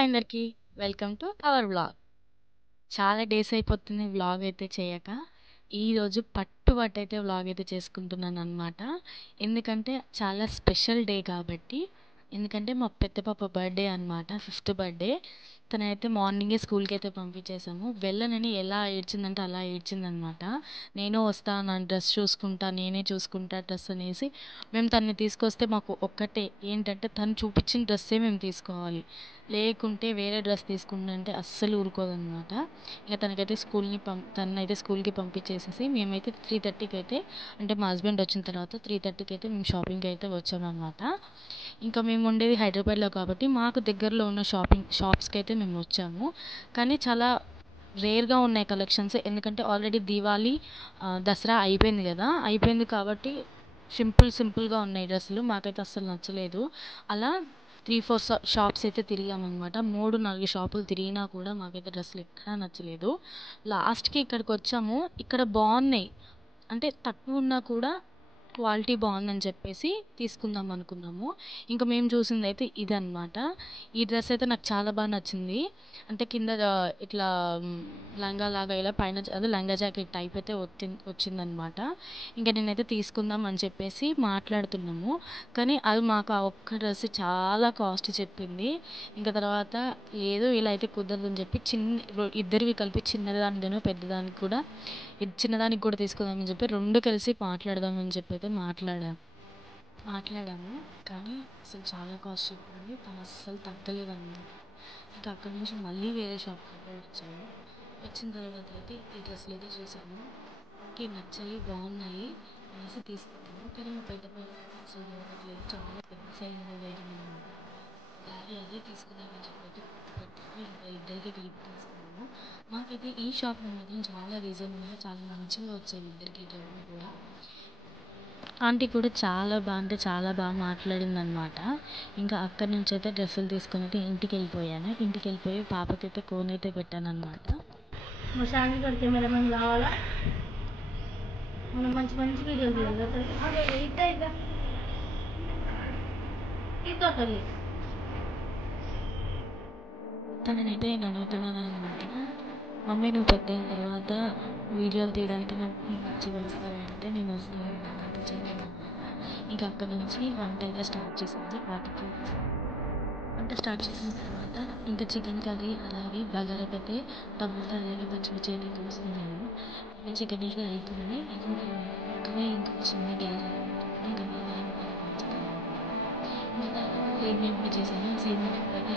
Hi అందరికీ. Welcome to our vlog. చాలా days అయిపోతుంది వ్లాగ్ అయితే చేయక. ఈరోజు పట్టుబట్టయితే వ్లాగ్ అయితే చేసుకుంటున్నాననమాట. ఎందుకంటే చాలా స్పెషల్ డే కాబట్టి. ఎందుకంటే మా పెద్ద పాప బర్త్డే అనమాట, 5th బర్త్డే. తనైతే మార్నింగే స్కూల్కి అయితే పంపించేసాము. వెళ్ళనని ఎలా ఏడ్చిందంటే అలా ఏడ్చిందనమాట. నేను వస్తా, నా డ్రెస్ చూసుకుంటా, నేనే చూసుకుంటా డ్రెస్ అనేసి మేము తనని తీసుకొస్తే మాకు ఒక్కటే ఏంటంటే తను చూపించిన డ్రెస్సే మేము తీసుకోవాలి, లేకుంటే వేరే డ్రెస్ తీసుకుంటే అస్సలు ఊరుకోదనమాట. ఇక తనకైతే తనైతే స్కూల్కి పంపించేసేసి మేమైతే 3:30కి అయితే, అంటే మా హస్బెండ్ వచ్చిన తర్వాత 3:30కి అయితే మేము షాపింగ్కి అయితే వచ్చామన్నమాట. ఇంకా మేము ఉండేది హైదరాబాద్లో కాబట్టి మాకు దగ్గరలో ఉన్న షాప్స్కి అయితే మేము వచ్చాము. కానీ చాలా రేర్గా ఉన్నాయి కలెక్షన్స్. ఎందుకంటే ఆల్రెడీ దీవాళీ, దసరా అయిపోయింది కదా, అయిపోయింది కాబట్టి సింపుల్గా ఉన్నాయి డ్రెస్సులు. మాకైతే అస్సలు నచ్చలేదు. అలా 3-4 షాప్స్ అయితే తిరిగామన్నమాట. 3-4 షాపులు తిరిగినా కూడా మాకైతే డ్రెస్సులు ఎక్కడా నచ్చలేదు. లాస్ట్కి ఇక్కడికి వచ్చాము. ఇక్కడ బాగున్నాయి, అంటే తక్కువ ఉన్నా కూడా క్వాలిటీ బాగుందని చెప్పేసి తీసుకుందాం అనుకున్నాము. ఇంకా మేము చూసింది అయితే ఇదన్నమాట. ఈ డ్రెస్ అయితే నాకు చాలా బాగా నచ్చింది. అంటే కింద ఇట్లా లంగా లాగా ఇలా పైన అదే లంగా జాకెట్ టైప్ అయితే వచ్చిందనమాట. ఇంకా నేనైతే తీసుకుందాం అని చెప్పేసి మాట్లాడుతున్నాము. కానీ అది మాకు ఆ ఒక్క డ్రెస్ చాలా కాస్ట్ చెప్పింది. ఇంకా తర్వాత ఏదో ఇలా అయితే కుదరదని చెప్పి ఇద్దరివి కలిపి చిన్నదానికైనా పెద్దదానికి కూడా, చిన్నదానికి కూడా తీసుకుందామని చెప్పి 2 కలిసి మాట్లాడదామని చెప్పి అయితే మాట్లాడాము. కానీ అసలు చాలా కాస్ట్ చెప్పింది. తను అస్సలు తగ్గలేదన్నమాట. ఇంకా అక్కడి నుంచి మళ్ళీ వేరే షాప్కి అయితే వచ్చాము. వచ్చిన తర్వాత అయితే ఈ డ్రెస్సులు అయితే చూసాము. ఓకే, నచ్చాయి, బాగున్నాయి అనేసి తీసుకుంటాము. కానీ మా పెద్ద అసలు దొరకట్లేదు. చాలా పెద్ద సైజ్ అనేది అయిందన్నమాట. అదే తీసుకుందామని చెప్పి అయితే పెట్టుకుని ఇంకా ఇద్దరికి కలిపి తీసుకున్నాము. మాకైతే ఈ షాప్లో మాత్రం చాలా రీజనబుల్గా, చాలా మంచిగా వచ్చాయి ఇద్దరికి డ్రెస్సులు కూడా. ఆంటీ కూడా చాలా బాగా మాట్లాడిందనమాట. ఇంకా అక్కడి నుంచి అయితే డ్రెస్సులు తీసుకుని అయితే ఇంటికి వెళ్ళిపోయి పాపకైతే కోన్ అయితే పెట్టానమాట. మా ఛానల్ కెమెరామెన్ కావాలా, మనం మంచి వీడియోలు తీయాలి. తననైతే నేను అడుగుతున్నాను అనమాట, మమ్మీ నువ్వు పెట్టిన తర్వాత వీడియోలు తీయడానికి నాకు మంచిగా వస్తాయంటే నేను వస్తాను అంటే చేయలేదు. ఇంకా అక్కడి నుంచి వంట అయితే స్టార్ట్ చేసింది. వంట స్టార్ట్ చేసిన తర్వాత ఇంకా చికెన్ కర్రీ, అలాగే బగారాకైతే టమాటా అలాగే పచ్చిమిర్చి అయితే కోసుకున్నాను. చికెన్ అయితే అవుతుంది. ఇంకా చిన్న గ్యాస్ ఇంకా సేమియా కూడా చేశాను. సేమియా కూడా అయితే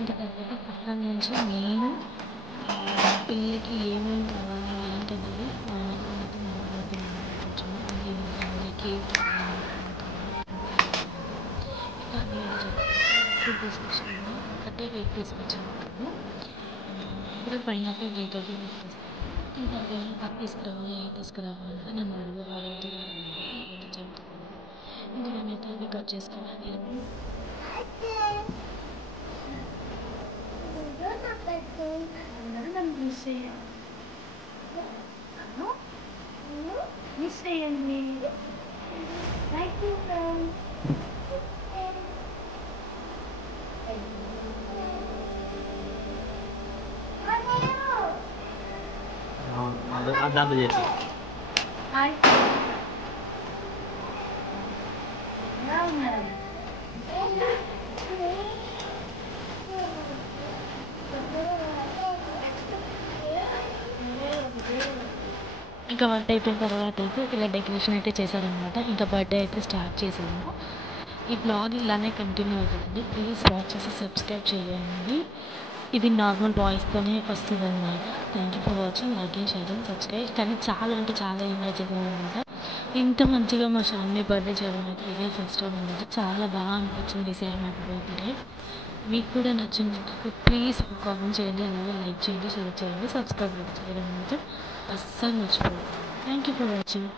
ఇంకా తర్వాత అక్కడ నుంచి నేను పిల్లలకి ఏమేమి కావాలి ఏంటనేది మాట్లాడుతున్నాను. కొంచెం కేక్ ఇంకా ఫుడ్ తీసుకొచ్చాను. ఒకటే కేక్ తీసుకొచ్చాను. ఇప్పుడు పైనాపిల్ కేక్ అయితే తీసుకొస్తాను. ఇంకా అది తీసుకురావాలంటే నన్ను అడిగేవాళ్ళంటే చెప్తాను. ఇంకా మేమైతే అవి కట్ చేసుకోవాలి. మిస్ చేయండి. దాంట్లో చేసి ఎలా ఉన్నారు? ఇంకా వంట అయిపోయిన తర్వాత అయితే ఇలా డెకరేషన్ అయితే చేశారనమాట. ఇంకా బర్త్డే అయితే స్టార్ట్ చేసాము. ఈ బ్లాగ్ ఇలానే కంటిన్యూ అవుతుంది. ప్లీజ్ వాచ్ చేసి సబ్స్క్రైబ్ చేయండి. ఇది నార్మల్ వాయిస్తోనే వస్తుంది అనమాట. Thank you for watching. Like, share and subscribe. కానీ చాలా ఎంజాయ్ చేశామన్నమాట. ఇంత మంచిగా మా ఫ్యామిలీ బర్త్డే చేయడం అయితే ఇదే ఫస్ట్ టైం అనమాట. చాలా బాగా అనిపించింది ఈసారి మాకు బర్త్డే. మీకు కూడా నచ్చింది. ప్లీజ్ కామెంట్ చేయండి, అలాగే లైక్ చేయండి, షేర్ చేయండి, సబ్స్క్రైబ్ చేయడం మాత్రం అస్సలు మర్చిపోదు. Thank you for watching.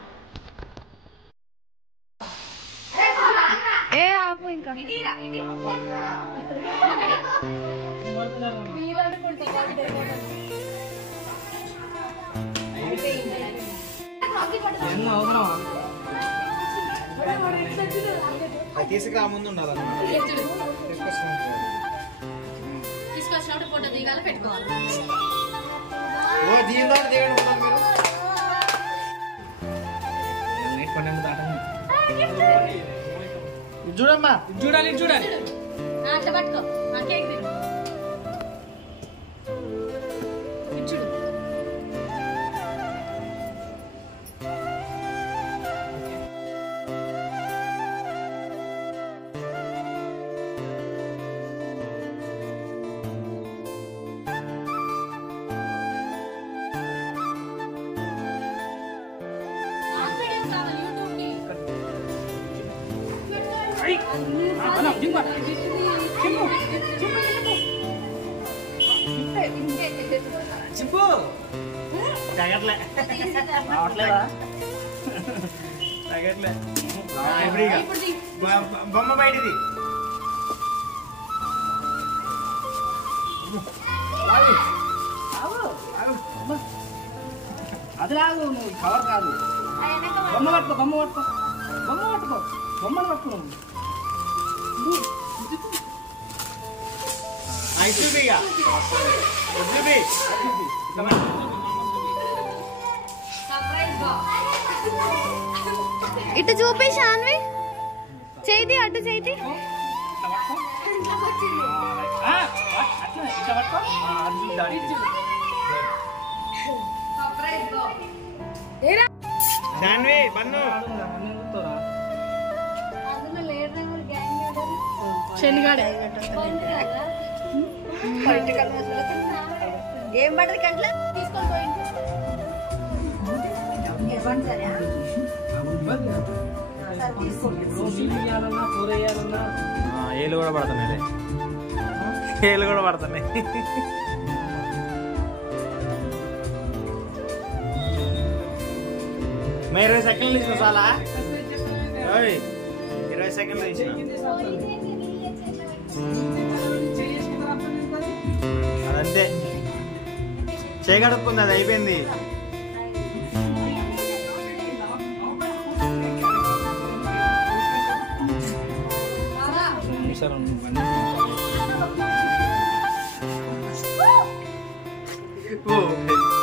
తీసుకురా ముందు ఉండాలి. చూడమ్మా చూడాలి చూడాలి అట్లా పట్టుకో కేక్ తిను చూడు చెప్పు తగట్లే రావట్లేదా తగట్లే బొమ్మ బయటిది అది లాగు నువ్వు కవర్ కాదు బొమ్మ పట్టుకో బొమ్మ పట్టుకో బొమ్మ పట్టుకో బొమ్మను పట్టుకో ఇటు చూపి శాన్వి చేతి అటు చేతి అట్లా ఇట్లా పట్టుకో దాన్వి బన్ను శనిగాడే ఏం పడదు కంట్ల ఏళ్ళు కూడా పడుతున్నాయి ఏళ్ళు కూడా పడుతున్నాయి मैं 20 సెకండ్లు ఇచ్చిన చాలా 20 సెకండ్లు ఇచ్చిన అదంతే చేయగడుక్కుంది అది అయిపోయింది ఓ